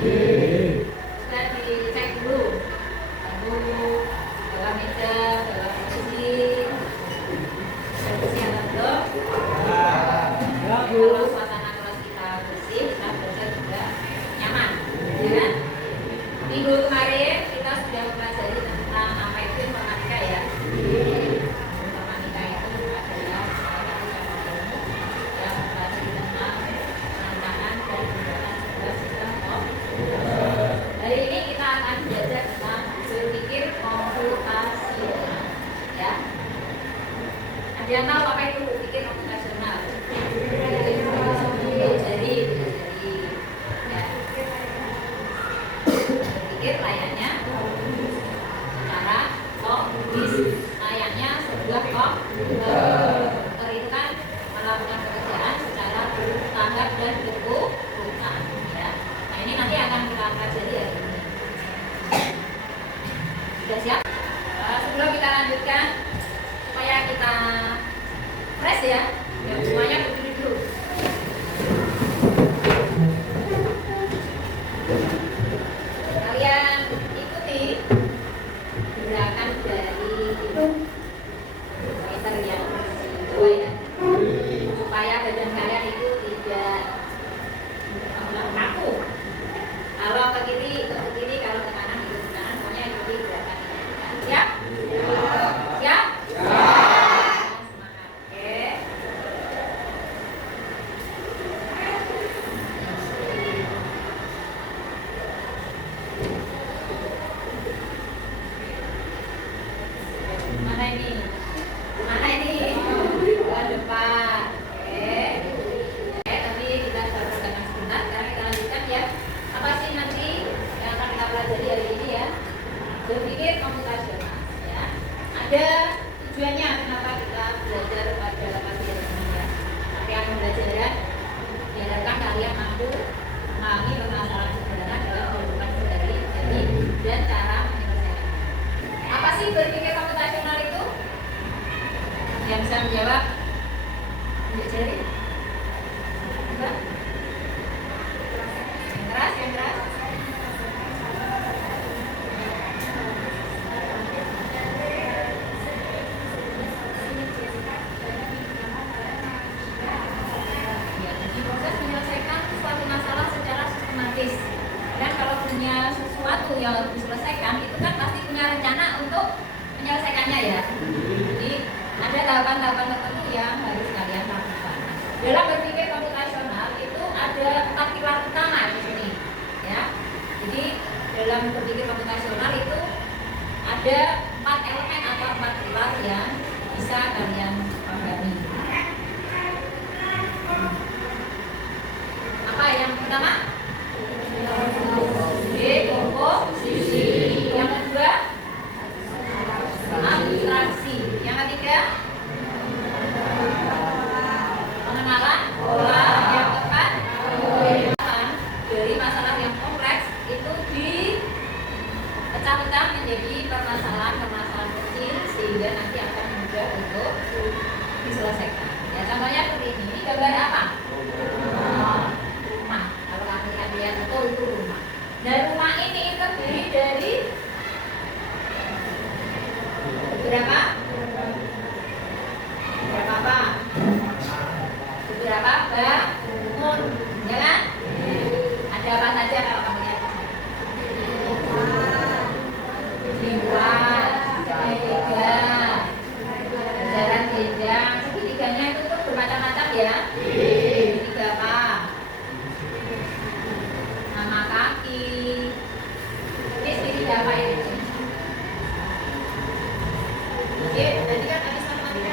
Sudah dicek dulu, lalu dalam meja, dalam posisi atau belum? Kalau suasana kelas kita bersih, kita belajar juga nyaman, ya kan? Minggu kemarin kita sudah mempelajari tentang apa itu informatika ya. Informatika itu adalah yang mempelajari tentang perancangan dan pembuatan sebuah sistem komputer. Hari ini kita akan belajar tentang berpikir komputasional, ya. Ada yang tahu apa itu berpikir komputasional? Jadi, ya. Berpikir layaknya secara logis, layaknya sebuah komputer. Komputer itu kan melakukan pekerjaan secara bertahap dan berurutan, ya. Nah ini nanti akan kita pelajari hari ini. Sudah siap? Sebelum kita lanjutkan, supaya kita fresh ya, semuanya berdiri dulu. Kalian ikuti gerakan dari meter yang kedua ya, supaya badan kalian itu tidak kaku. Kalau ke kiri, kalau ke kanan, pokoknya ikuti gerakan ini. Siap? Siap? Oke. Mana ini? Mana ini? Ke depan. Oke. Tapi kita harus tekan sebentar. Sekarang kita lanjutkan ya. Apa sih nanti yang akan kita pelajari hari ini ya? Berpikir komputasional. Ya. Ada tujuannya kenapa kita belajar pada pelajaran ini ya. Latihan pembelajaran diharapkan kalian mampu memahami permasalahan sederhana dalam kehidupan sehari-hari dan cara menyelesaikannya. Apa sih berpikir komputasional itu? Yang bisa menjawab? Tunjuk jari. Coba. Yang keras, yang keras. Ya, jadi proses menyelesaikan suatu masalah secara sistematis. Dan kalau punya sesuatu yang harus diselesaikan, itu kan pasti punya rencana untuk menyelesaikannya ya. Jadi ada tahapan-tahapan tertentu yang harus kalian lakukan. Dalam berpikir komputasional itu ada 4 pilar utama di sini, ya. Jadi dalam berpikir komputasional itu ada 4 elemen atau 4 pilar yang bisa kalian pahami. Apa yang pertama? Komposisi. Yang kedua? Abstraksi. Yang ketiga? Pengenalan pola. Yang keempat? Dari masalah yang kompleks itu dipecah-pecah menjadi permasalahan-permasalahan kecil sehingga nanti akan mudah untuk diselesaikan. Ya, contohnya seperti ini. Ini gambar apa? Rumah. Kalau kalian lihat itu rumah. Dan rumah ini terdiri dari beberapa apa? Beberapa bangun, ya kan? Ada apa saja kalau kamu lihat? Lingkungan, segitiga, jalan jenjang, segitiganya itu tuh bermacam-macam ya. Segitiga apa? Nama kaki. Ini segitiga apa ini? Oke, tadi kan habis matematika.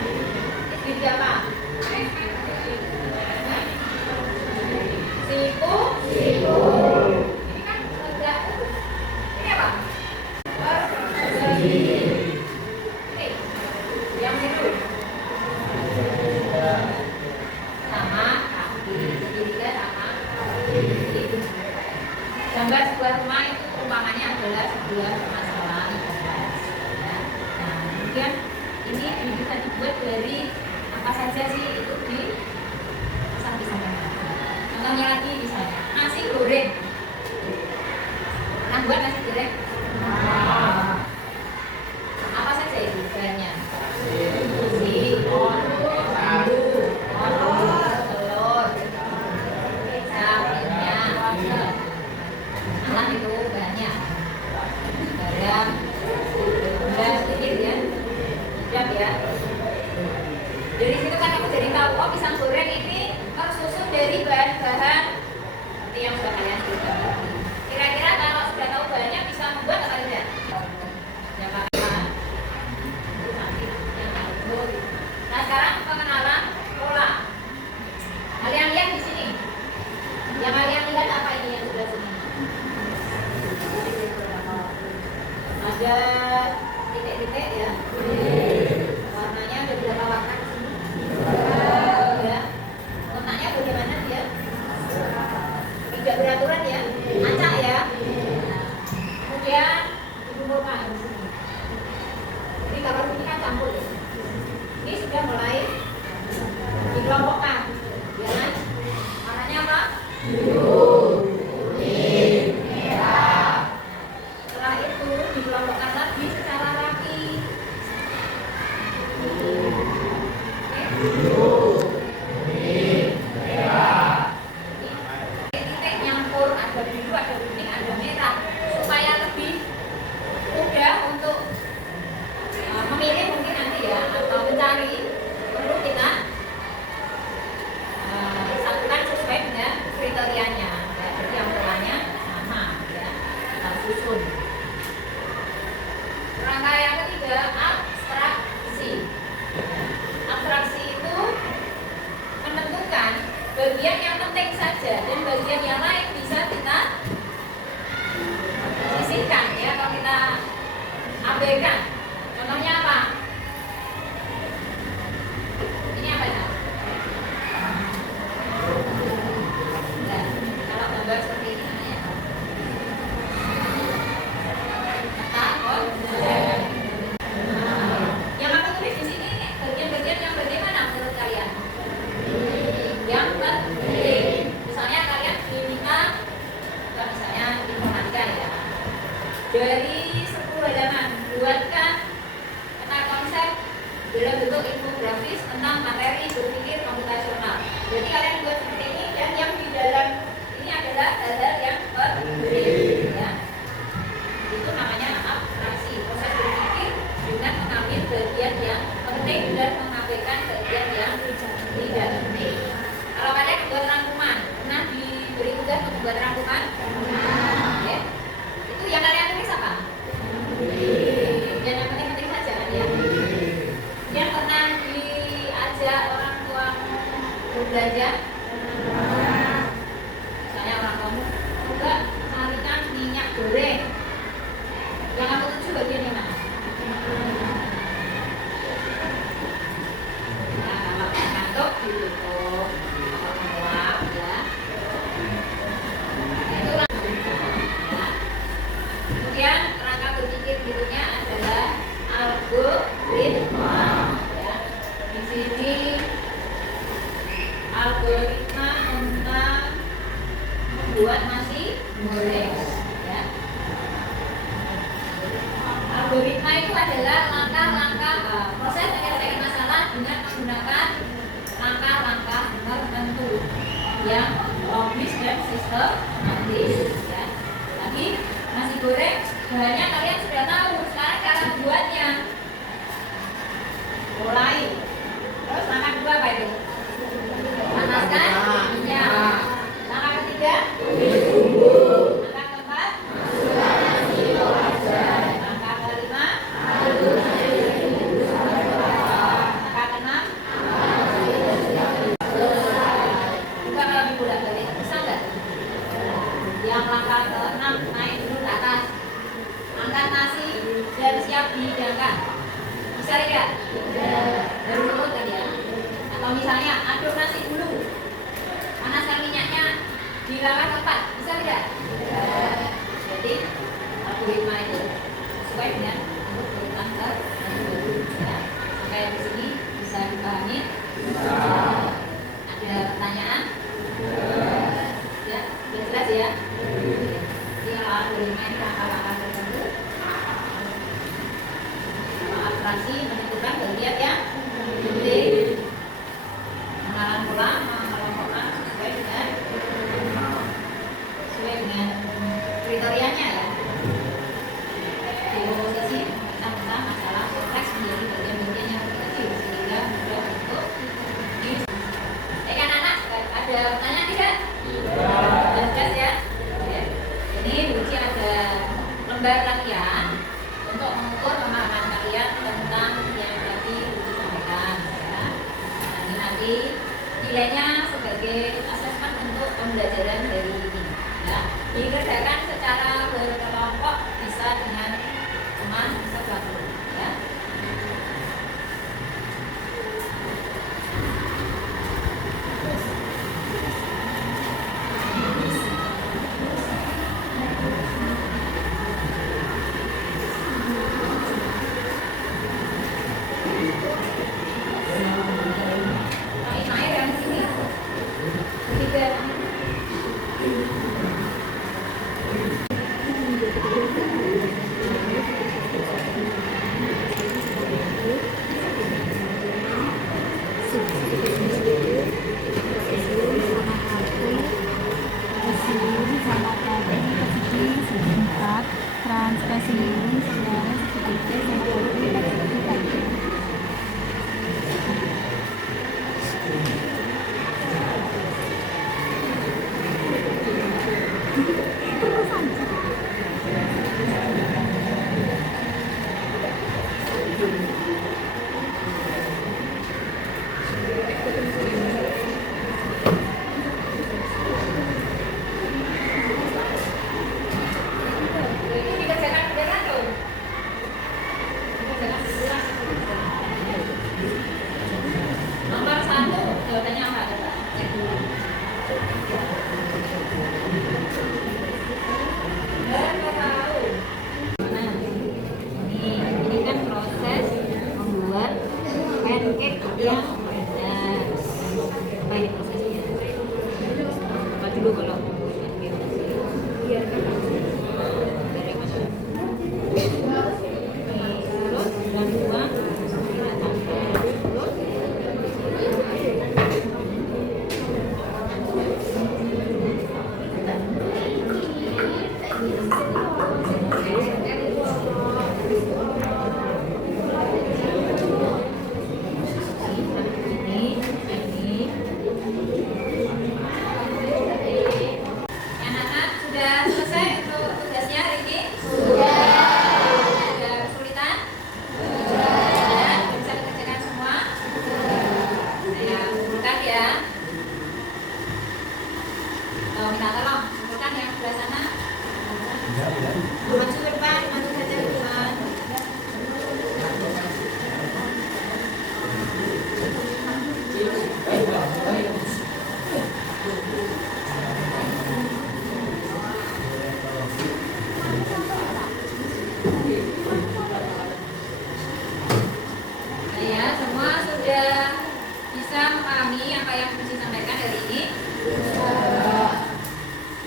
Ini segitiga apa? Siku. Ini kan enggak. Ini apa? Persegi. Oke. Yang biru. Sama kaki. Segitiga sama kaki. Gambar sebuah rumah itu perumpamannya adalah sebuah permasalahan. Ya. Nah, kemudian ini bisa dibuat dari apa saja sih itu di pisah-pisahkan. Contohnya lagi misalnya nasi goreng. membuat nasi goreng? Apa saja itu bahannya? Nasi, telur, kecap, minyak, alam itu bahannya. Garam, gula sedikit ya. Siap ya. Dari situ kan aku jadi tahu, oh pisang goreng ini tersusun dari bahan-bahan seperti yang sudah kalian sudah. Kira-kira kalau sudah tahu bahannya bisa membuat apa tidak? Ya pakai. Nah sekarang pengenalan pola. Kalian lihat di sini. Yang kalian lihat apa ini yang sudah sini? Ada titik-titik ya. Warnanya ada berapa warna di sini? Ya. Letaknya bagaimana dia? Tidak beraturan ya, acak ya. Kemudian dikumpulkan di sini. Jadi kalau ini kan campur ya. Ini sudah mulai dikelompokkan, ya kan? Warnanya apa? Biru, kuning, merah. Setelah itu dikelompokkan lagi secara rapi. Biru, kuning, merah. Titik nyampur, ada biru, ada kuning, ada merah, supaya lebih mudah untuk memilih mungkin nanti ya, atau mencari. Perlu kita satukan sesuai dengan kriterianya ya. Jadi yang polanya sama ya, kita susun. Rangka yang ketiga, abstraksi. Abstraksi itu menentukan bagian yang penting saja dan bagian yang lain bisa kita sisihkan ya, kalau kita abaikan. Contohnya apa? Ini apa ya? Nah, kalau gambar seperti ini namanya konsep. Yang aku tulis di sini bagian-bagian yang bagaimana menurut kalian? Yang penting. Misalnya kalian diminta, misalnya informatika ya, dari 10 halaman buatkan peta konsep dalam bentuk infografis tentang materi berpikir komputasional. Jadi kalian buat seperti ini, dan yang di dalam ini adalah hal-hal yang penting ya. Itu namanya abstraksi, proses berpikir dengan mengambil bagian yang penting dan mengabaikan bagian yang tidak penting. Kalau kalian membuat rangkuman, pernah diberi tugas untuk membuat rangkuman? Ya. Itu yang kalian tulis apa? Dan yang penting-penting saja kan ya. Yang pernah diajak orang tua berbelanja, misalnya orang kamu coba carikan minyak goreng. Yang aku tuju bagian yang mana? Nah, kalau ngantuk ditutup, kalau menguap ya. Itu ya. Kemudian rangka berpikir berikutnya adalah algoritma ya. Di sini algoritma tentang membuat nasi goreng ya. Algoritma itu adalah langkah-langkah proses menyelesaikan masalah dengan menggunakan langkah-langkah tertentu yang logis dan sistematis ya. Tadi nasi goreng bahannya kalian sudah tahu, sekarang cara membuatnya. Mulai. Terus langkah kedua apa itu? Panaskan minyak. Langkah ketiga, bumbu. Langkah keempat, masukkan nasi ke wajan. Langkah kelima, aduk nasi. Langkah keenam, bukan lebih bolak-balik, bisa nggak? Yang langkah keenam naik dulu ke atas, angkat nasi dan siap dihidangkan. Bisa tidak? Baru urut tadi ya. Atau misalnya aduk nasi dulu, panaskan minyaknya di langkah keempat. Bisa tidak? Jadi algoritma itu sesuai dengan urutan tertentu ya. Kayak di sini bisa dipahami. Ada pertanyaan? Ya, sudah jelas ya. Jadi kalau algoritma ini lembar latihan untuk mengukur pemahaman kalian tentang yang tadi disampaikan ya. Nah, ini nanti nilainya sebagai asesmen untuk pembelajaran dari ini ya. Dikerjakan secara berkelompok, bisa dengan teman sebangku ya. Main yang sini. Tiga. Nomor 1 jawabannya apa? Coba cek dulu. Nggak tahu. Nah, ini kan proses membuat pancake yang apa ini prosesnya? Apa dulu kalau pancake? Biarkan terus buang-buang. Anak-anak sudah selesai untuk tugasnya hari ini? Sudah kesulitan? Sudah. Bisa dikerjakan semua? Saya kumpulkan ya. Minta tolong kumpulkan yang sebelah sana. Maju ke depan, maju saja ke depan. Ya, semua sudah bisa memahami apa yang Budi sampaikan hari ini?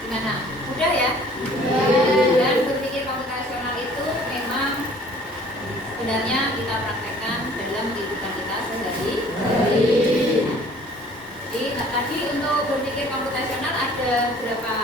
Gimana? Mudah ya? Dan berpikir komputasional itu memang sebenarnya kita praktekkan dalam kehidupan kita sehari-hari. Jadi tadi untuk berpikir komputasional ada beberapa